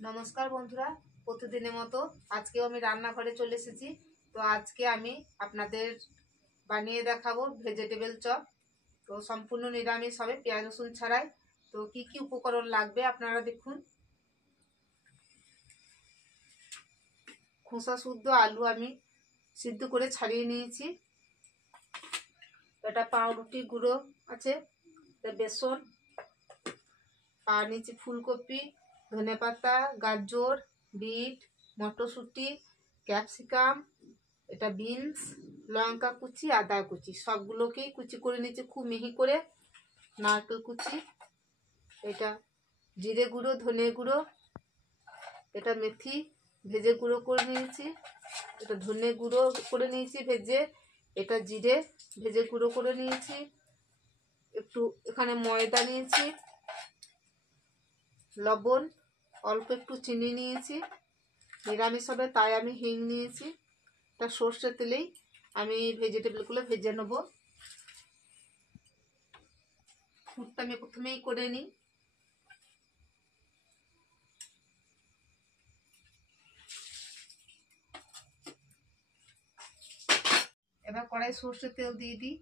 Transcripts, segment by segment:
নমস্কার বন্ধুরা, প্রতিদিনের মতো আজকেও আমি রান্নাঘরে চলে এসেছি। তো আজকে আমি আপনাদের বানিয়ে দেখাবো ভেজিটেবল চপ। তো সম্পূর্ণ নিরামিষ হবে, পেঁয়াজ রসুন ছাড়াই। তো কি কি উপকরণ লাগবে আপনারা দেখুন। খোসা শুদ্ধ আলু আমি সিদ্ধ করে ছাড়িয়ে নিয়েছি। এটা পাউরুটি গুঁড়ো আছে, বেসন, আর নিচে ফুলকপি, ধনেপাতা, গাজর, বিট, মটরশুঁটি, ক্যাপসিকাম, এটা বিনস, লঙ্কা কুচি, আদা কুচি, সবগুলোকেই কুচি করে নিয়েছি খুব মিহি করে। নারকেল কুচি, এটা জিরে গুঁড়ো, ধনে গুঁড়ো, এটা মেথি ভেজে গুঁড়ো করে নিয়েছি, এটা ধনে গুঁড়ো করে নিয়েছি ভেজে, এটা জিরে ভেজে গুঁড়ো করে নিয়েছি, একটু এখানে ময়দা নিয়েছি, লবণ, অল্প একটু চিনি নিয়েছি। নিরামিষ হবে তাই আমি হিং নিয়েছি। তা সর্ষের তেলেই আমি ভেজিটেবলগুলো ভেজে নেব। ফুটটা আমি প্রথমেই করে নিই। এবার কড়াই সর্ষের তেল দিয়ে দিই।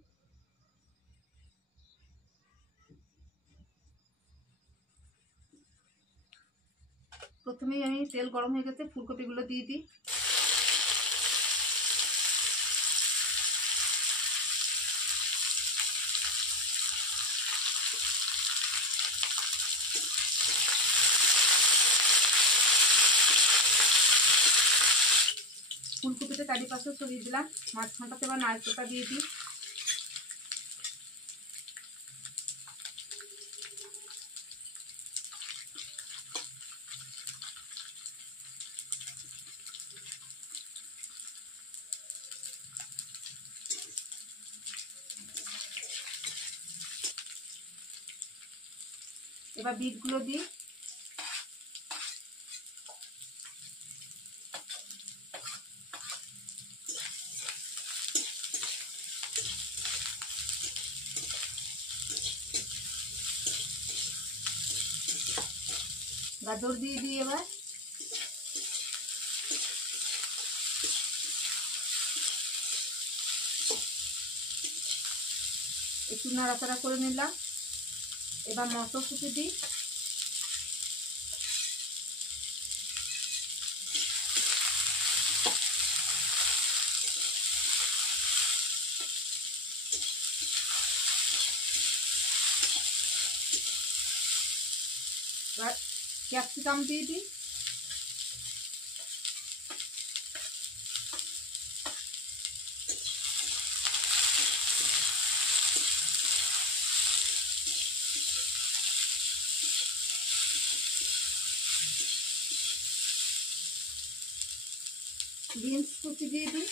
প্রথমেই আমি তেল গরম হয়ে গেছে, ফুলকপিগুলো দিয়ে দিই। ফুলকপিটা চারিপাশে ছড়িয়ে দিলাম, মাঝখানটাতে এবার নারকেলটা দিয়ে দিই। এবার বিটগুলো দিই। গাজর দিয়ে দিই। এবার একটু নাড়াচাড়া করে নিলাম। এবার মটরশুঁটি দিই। এবার ক্যাপসিকাম দিয়ে দিই। বিনস কুচি দিয়ে দিই।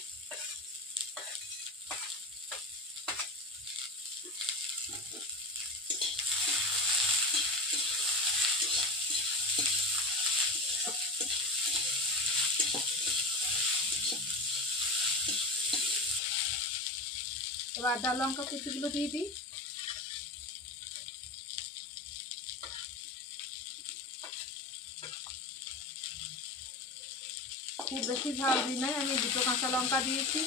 এবার আদা লঙ্কা কুচিগুলো দিয়ে দিই। খুব বেশি ঝাল দিই নাই, আমি দুটো কাঁচা লঙ্কা দিয়েছি।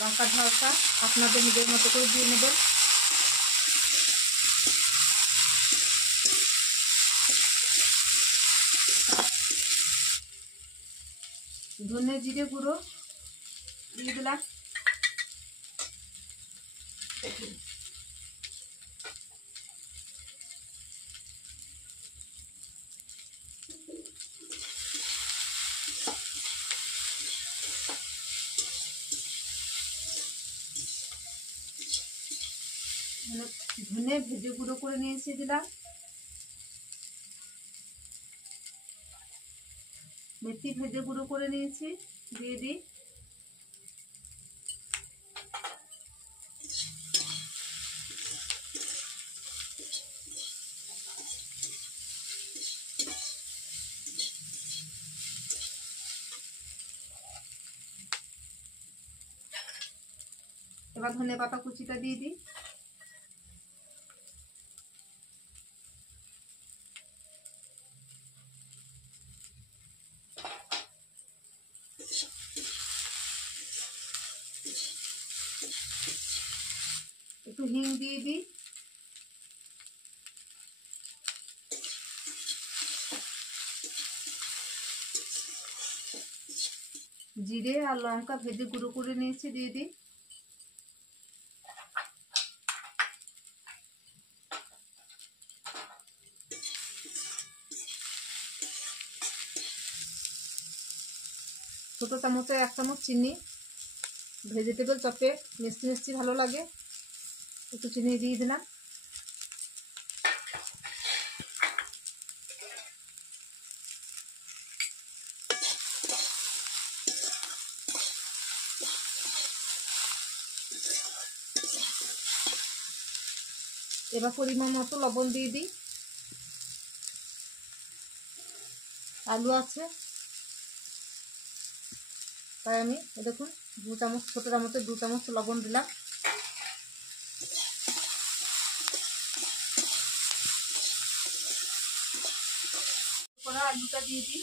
লঙ্কার ঝালটা আপনাদের নিজের মতো করে দিয়ে নেবেন। ধনে জিরে গুঁড়ো দিয়ে দিলাম। ধনে ভেজে গুঁড়ো করে নিয়েছি দিলাম। মেথি ভেজে গুঁড়ো করে নিয়েছি দিয়ে দিই। এবার ধনে পাতা কুচিটা দিয়ে দিই। একটু হিং দিয়ে দিই। জিরে আর লঙ্কা ভেজে গুঁড়ো করে নিয়েছি, দিয়ে দিই। ছোটো চামচে 1 চামচ চিনি, ভেজিটেবল চপে মিষ্টি মিষ্টি ভালো লাগে, একটু চিনি দিয়ে দিলাম। এবার পরিমাণ মতো লবণ দিয়ে দিই। আলু আছে তাই আমি দেখুন 2 চামচ, ছোটো চামচে 2 চামচ লবণ দিলাম। করা আলুটা দিয়ে দিই।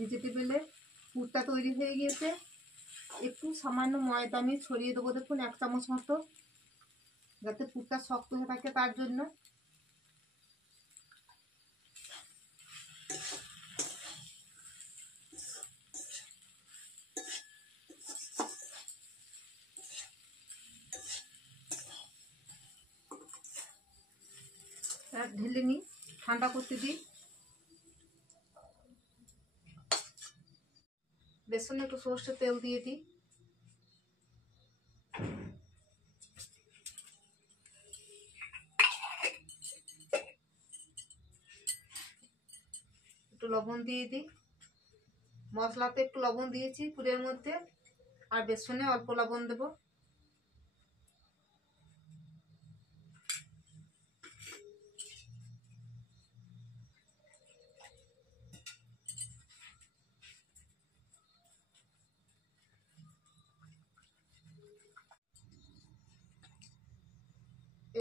ভেজিটেবলের পুরটা তৈরি হয়ে গিয়েছে। একটু সামান্য ময়দা আমি ছড়িয়ে দেবো, দেখুন 1 চামচ মতো, যাতে পুরটা শক্ত হয়ে থাকে তার জন্য। ঢেলে নিই, ঠান্ডা করতে দিই। বেসনে একটু সর্ষের তেল দিয়ে দিই। একটু লবণ দিয়ে দিই। মশলাতে একটু লবণ দিয়েছি পুরের মধ্যে, আর বেসনে অল্প লবণ দেব।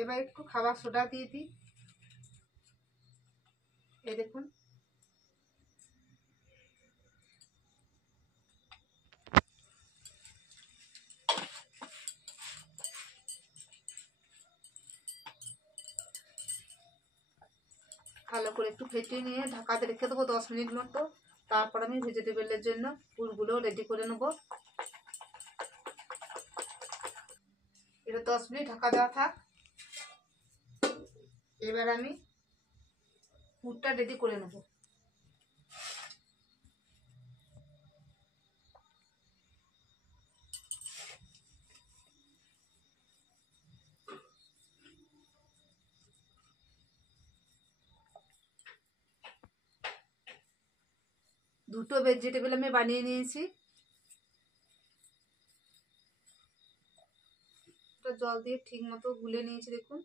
এবার একটু খাবার সোডা দিয়ে দিই। এই দেখুন, ভালো করে একটু ফেটিয়ে নিয়ে ঢাকাতে রেখে দেবো 10 মিনিট মতো। তারপর আমি ভেজিটেবলের জন্য পুরগুলো রেডি করে নেব। এটা 10 মিনিট ঢাকা দেওয়া থাক। এবার আমি পুরটা রেডি করে নেব। দুটো ভেজিটেবল আমি বানিয়ে নিয়েছি। জল দিয়ে ঠিক মতো গুলে নিয়েছি, দেখুন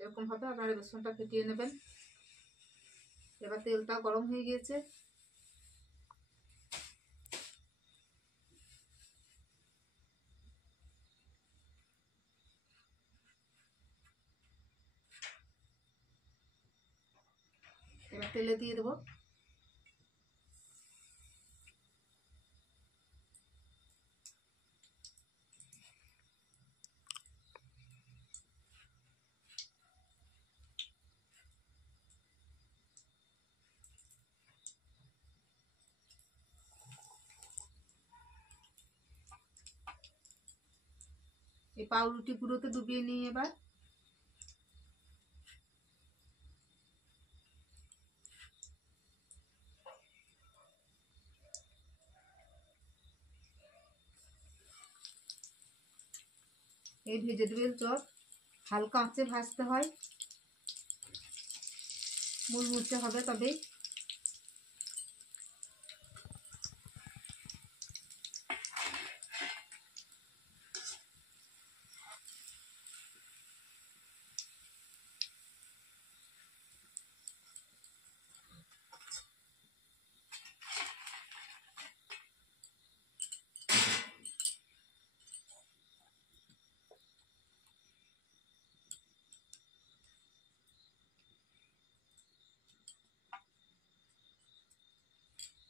এরকম ভাবে আপনারা বেসনটা ফেটিয়ে নেবেন। এবার তেলটা গরম হয়ে গিয়েছে, এবার তেলে দিয়ে দেবো। এই পাউরুটি গুঁড়োতে ডুবিয়ে নিই। এবার এই ভেজিটেবল চপ হালকা আঁচে ভাজতে হয়, মুড়মুড়তে হবে তবেই।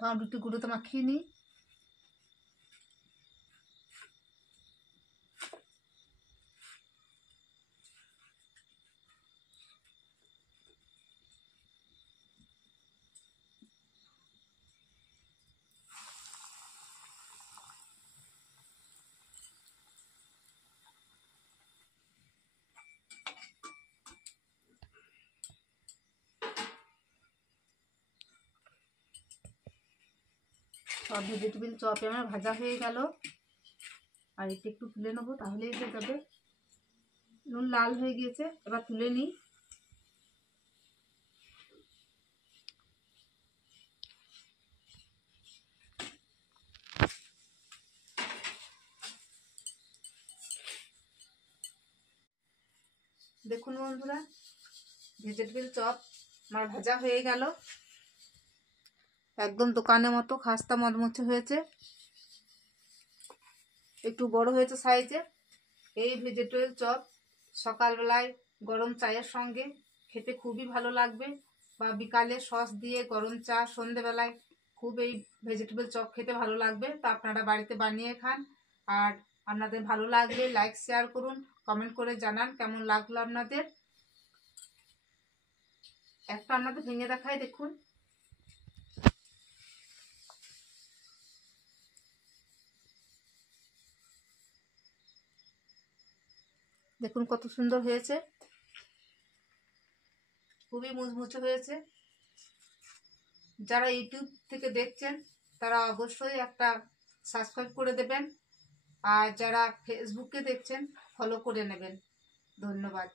পাউরুটি গুঁড়োতে মাখিয়ে নিই। সব ভেজিটেবিল চপ আমার ভাজা হয়ে গেল। আর এটা একটু তুলে নেবো, তাহলেই হয়ে যাবে। নুন লাল হয়ে গিয়েছে, এবার তুলে নিই। দেখুন বন্ধুরা, ভেজিটেবিল চপ আমার ভাজা হয়ে গেল। একদম দোকানের মতো খাস্তা মচমচে হয়েছে, একটু বড় হয়েছে সাইজে। এই ভেজিটেবিল চপ সকালবেলায় গরম চায়ের সঙ্গে খেতে খুবই ভালো লাগবে, বা বিকালে সস দিয়ে গরম চা, সন্ধেবেলায় খুব এই ভেজিটেবিল চপ খেতে ভালো লাগবে। তা আপনারা বাড়িতে বানিয়ে খান। আর আপনাদের ভালো লাগলে লাইক শেয়ার করুন, কমেন্ট করে জানান কেমন লাগলো আপনাদের। একটা আপনাদের ভেঙে দেখাই, দেখুন। দেখুন কত সুন্দর হয়েছে, খুবই মুচমুচে হয়েছে। যারা ইউটিউব থেকে দেখছেন তারা অবশ্যই একটা সাবস্ক্রাইব করে দেবেন, আর যারা ফেসবুকে দেখছেন ফলো করে নেবেন। ধন্যবাদ।